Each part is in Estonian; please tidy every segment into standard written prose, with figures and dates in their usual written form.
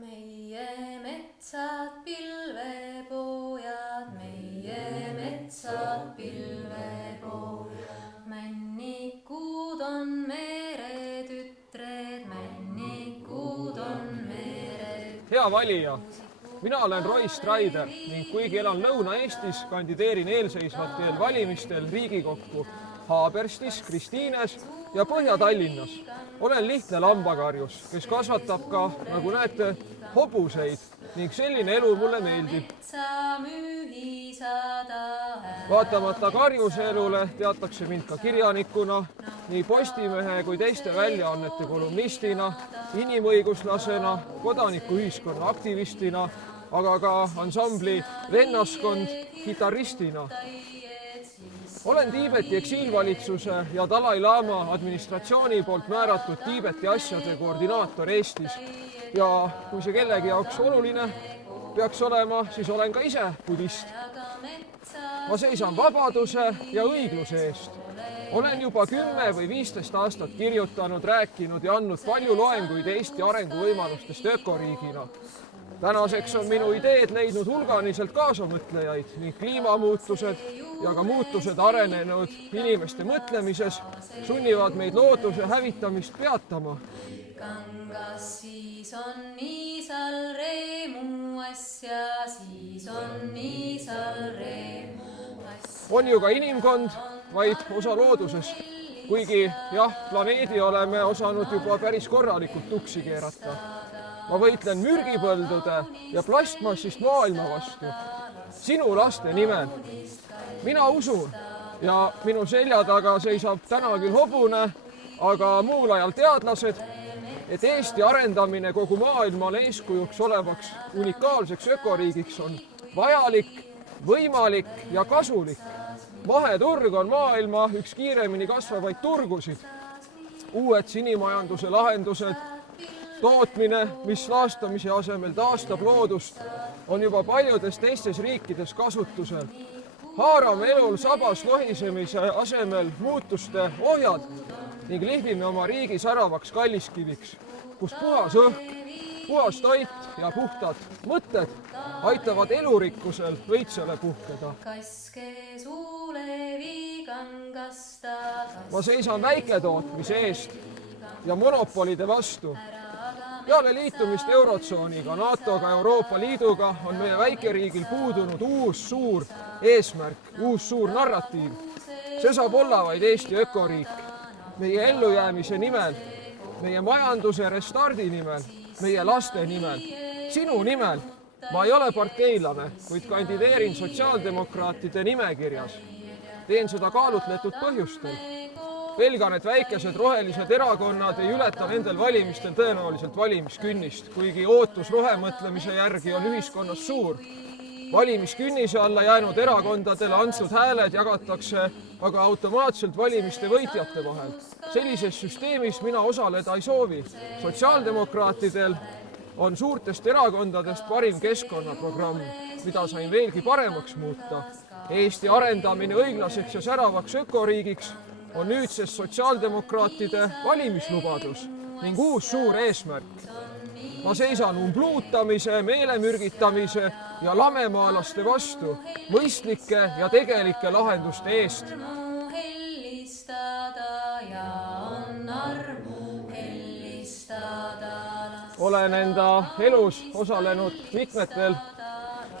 Meie metsad pilvepojad, meie metsad pilvepojad. Männikud on meretütred, männikud on meretütred. Hea valija, mina olen Roy Strider ning kuigi elan Lõuna-Eestis, kandideerin eelseisvatel valimistel Riigikokku Haaberstis, Kristiines ja Põhja-Tallinnas. Olen lihtne lambakarjus, kes kasvatab ka, nagu näete, hobuseid ning selline elu mulle meeldib. Vaatamata karjuse elule teatakse mind ka kirjanikuna, nii Postimehe kui teiste väljaannete kolumnistina, inimõiguslasena, kodanikuühiskonna aktivistina, aga ka ansambli Vennaskond kitarristina. Olen Tiibeti eksiilvalitsuse ja Dalai Lama administratsiooni poolt määratud Tiibeti asjade koordinaator Eestis ja kui see kellegi jaoks oluline peaks olema, siis olen ka ise budist. Ma seisan vabaduse ja õigluse eest. Olen juba 10 või 15 aastat kirjutanud, rääkinud ja andnud palju loenguid Eesti arenguvõimalustest ökoriigina. Tänaseks on minu ideed leidnud hulganiselt kaasamõtlejaid ning kliimamuutused ja ka muutused arenenud inimeste mõtlemises sunnivad meid looduse hävitamist peatama. Kangas siis on niisal reemu asja, siis on niisal reemu asja. On ju ka inimkond, vaid osa loodusest, kuigi jah, planeedi oleme osanud juba päris korralikult tuksi keerata. Ma võitlen mürgipõldude ja plastmassist maailma vastu. Sinu laste nimel. Mina usun ja minu selja taga seisab täna küll hobune, aga muul ajal teadlased, et Eesti arendamine kogu maailmale eeskujuks olevaks unikaalseks ökoriigiks on vajalik, võimalik ja kasulik. Maheturg on maailma üks kiiremini kasvavaid turgusid. Uued sinimajanduse lahendused, tootmine, mis laastamise asemel taastab loodust, on juba paljudes teistes riikides kasutusel. Haarame elul sabas lohisemise asemel muutuste ohjad ning lihvime oma riigi säravaks kalliskiviks, kus puhas õhk, puhas toit ja puhtad mõtted aitavad elurikkusel õitsele puhkeda. Ma seisan väiketootmise eest ja monopolide vastu. Peale liitumist Eurotsooniga, NATO-ga, Euroopa Liiduga on meie väikeriigil puudunud uus suur eesmärk, uus suur narratiiv. See saab olla vaid Eesti ökoriik. Meie ellujäämise nimel, meie majanduse restardi nimel, meie laste nimel, sinu nimel. Ma ei ole parteilane, kuid kandideerin sotsiaaldemokraatide nimekirjas. Teen seda kaalutletud põhjustel. Pelgan, et väikesed rohelised erakonnad ei ületa nendel valimistel tõenäoliselt valimiskünnist, kuigi ootus rohemõtlemise järgi on ühiskonnas suur. Valimiskünnise alla jäänud erakondadele antud hääled jagatakse aga automaatselt valimiste võitjate vahel. Sellises süsteemis mina osaleda ei soovi. Sotsiaaldemokraatidel on suurtest erakondadest parim keskkonnaprogramm, mida sain veelgi paremaks muuta. Eesti arendamine õiglaseks ja säravaks ökoriigiks on nüüdsest sotsiaaldemokraatide valimislubadus ning uus suur eesmärk. Ma seisan umbluutamise, meelemürgitamise ja lamemaalaste vastu, mõistlike ja tegelike lahenduste eest. Olen enda elus osalenud mitmetel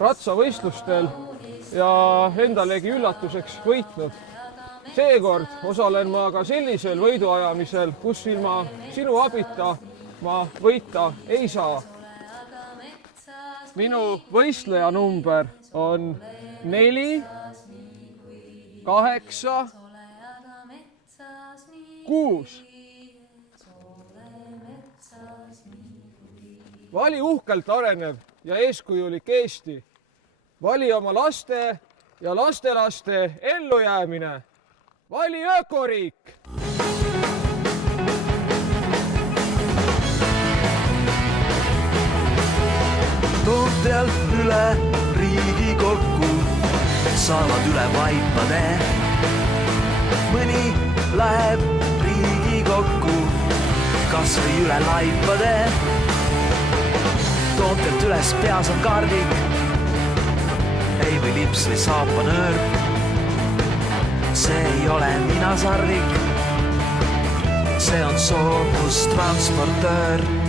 ratsavõistlustel ja endalegi üllatuseks võitnud. Seekord osalen ma ka sellisel võiduajamisel, kus ilma sinu abita ma võita ei saa. Minu võistleja number on 4, 8, 6. Vali uhkelt arenev ja eeskujulik Eesti. Vali oma laste ja lastelaste ellujäämine. Vali ökoriik! Tootjalt üle Riigikokku saavad üle vaipade. Mõni läheb Riigikokku kas või üle laipade. tootelt üles peas on kardik, ei või lips või saapanöör. See ei ole ninasarvik, see on soovustransportöör.